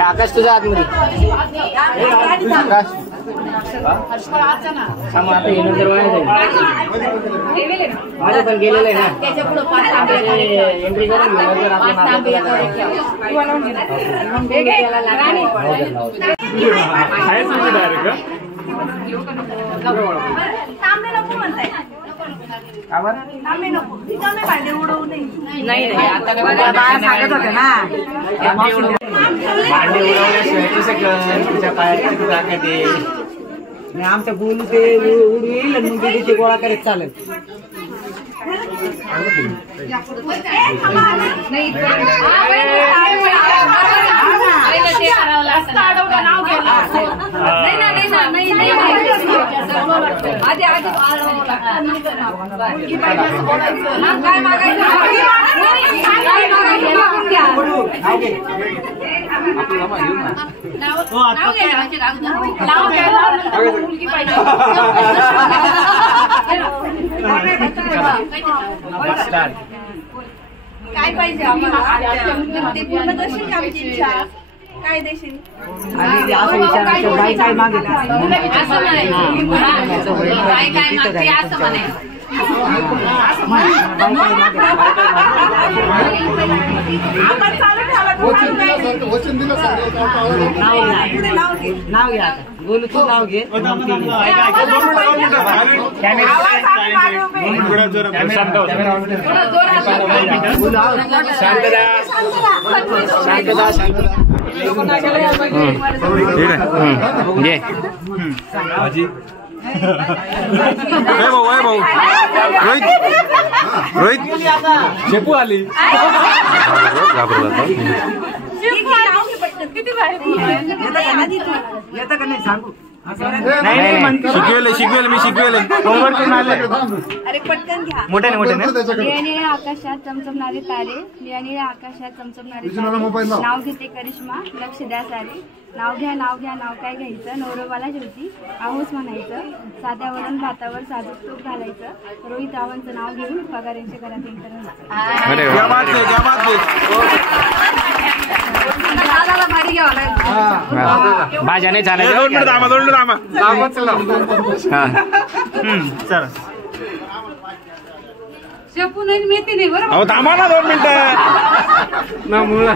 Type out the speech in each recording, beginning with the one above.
आकाश तुझ्या आतमध्ये माझं पण गेलेलं आहे ना एंट्री करून नाही आता सांगत होते ना भांडे उडवण्याशिवाय पायात आमच्या बोलू ते उडू येईल आणि मग ते गोळा करत चालेल. नाही आधी मुलगी पाहिजे असं बोलायचं ना. काय मागायचं काय मागायचं मागून घ्या. मुलगी पाहिजे काय पाहिजे आम्हाला ते पूर्ण करशील आमची इच्छा. काय देशील असं विचारायचं बाई काय मागे नाव घ्या बोलू तू नाव घे भाऊ रोहित शेपू आली किती भारी येतं का नाही सांगू शिकवेल मी अरे पटकन घ्या. मोठ्याने निळ्या आकाशात चमचमणारे तारे, निळ्या आकाशात चमचमणारे तारे, नाव घेते करिश्मा, लक्ष द्या सारे. नाव घ्या नाव काय घ्यायचं, नवरोबाला शेवटी आहोस म्हणायचं, साध्यावरून भातावर साधूच तूप घालायचं, रोहित रावांचं नाव घेऊन पगारांच्या घरात भारी घ्यावं भाज्या नाही चालायचं. चला शेपू नाही मेथी नाही बरोबर. अहो थांबा ना 2 मिनिटं ना मुला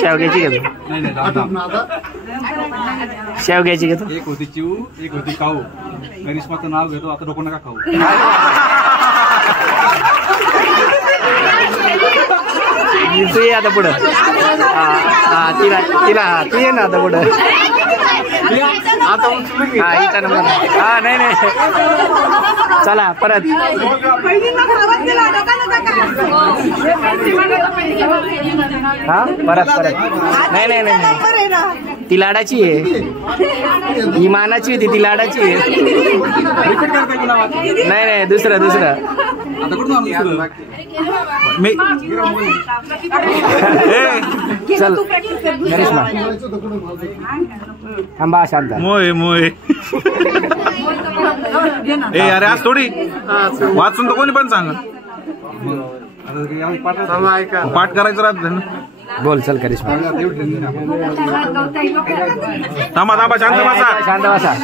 शेवग्याची घेतो शेवग्याची घेतो. एक होती चिऊ एक होती काऊ. करिश्माचं नाव घेतो आता डोकं नका खाऊ. तू ये आता पुढं. तिला तू ये ना आता पुढं. हा इथं नंबर. हा नाही चला परत. हा परत नाही ती लाडाची आहे. ही मानाची होती ती लाडाची आहे. नाही दुसरं चल करिश्मा थांबा शांत. मोय ए अरे आज थोडी वाचून तर कोणी पण सांग. पाठ करायचं राहत ना. बोल चल करिश्मा. थांबा शांत बसा.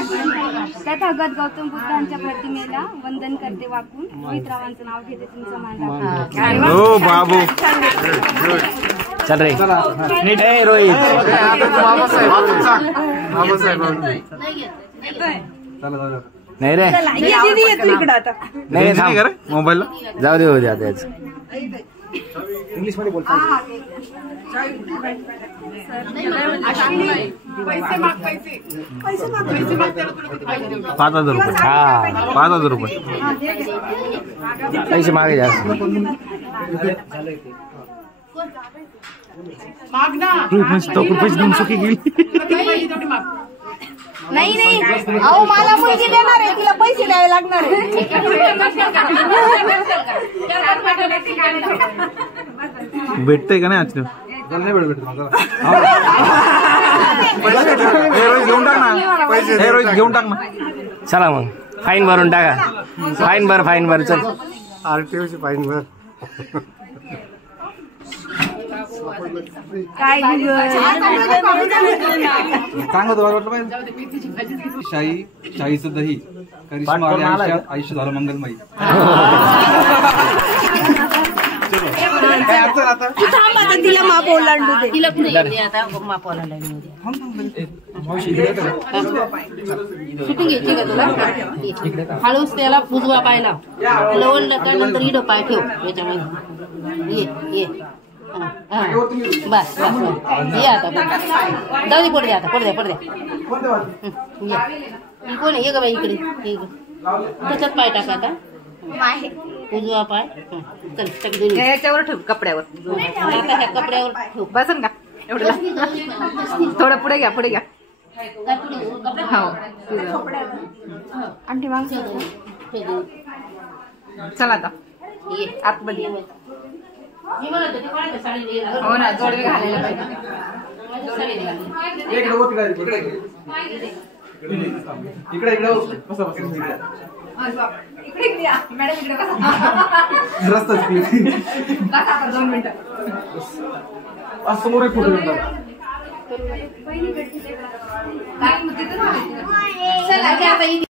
तथागत गौतम बुद्धांच्या प्रतिमेला वंदन करते वाकून, रोहित रावांचं नाव घेते तुमचं मान. हो बाबू चल रे नीट आहे रोहित. नाही रे नाही रे मोबाईल जाऊ दे हो द्या त्याच. इंग्लिश मध्ये बोलतो. 5,000 रुपये. हा 5,000 रुपये पैसे मागे जास्त. पैसे घेऊन सुखी गेली. नाही अहो मला मुलगी देणार आहे, तिला पैसे द्यावे लागणार आहे. भेटतंय का नाही आज नाही भेटत. रोहित घेऊन टाक ना. चला मग फाईन भरून टाका. फाईन भर चल. आरटीओची फाईन भर. काय चांगलं वाटलं पाहिजे. शाहीचं दही करिश्मा आयुष्य झालं मंगलमयी. काय अर्थ आता तिला माप ओलांडू दे. तिला शूटिंग घ्यायची का तुला. हळूच त्याला उजवा पाय लाव. लवणलं का नंतर इडं पाय ठेव याच्यामध्ये. ये बस ये आता. जाऊ दे पडद्या आता पडद्या कोण आहे. ये ग बाई इकडे त्याच्यात पाय टाका आता. उजवा पाय चल याच्यावर ठेव कपड्यावर. आता ह्या कपड्यावर ठेव. बसन का एवढं थोडं पुढे घ्या पुढे घ्या हो आंटी माग चला आता आतमध्ये हो ना जोडवे घालायला पाहिजे इकडे बसा इकडे या मॅडम इकडे रस्ताच बसा 2 मिनिटं समोर एक फोटो घेतला चला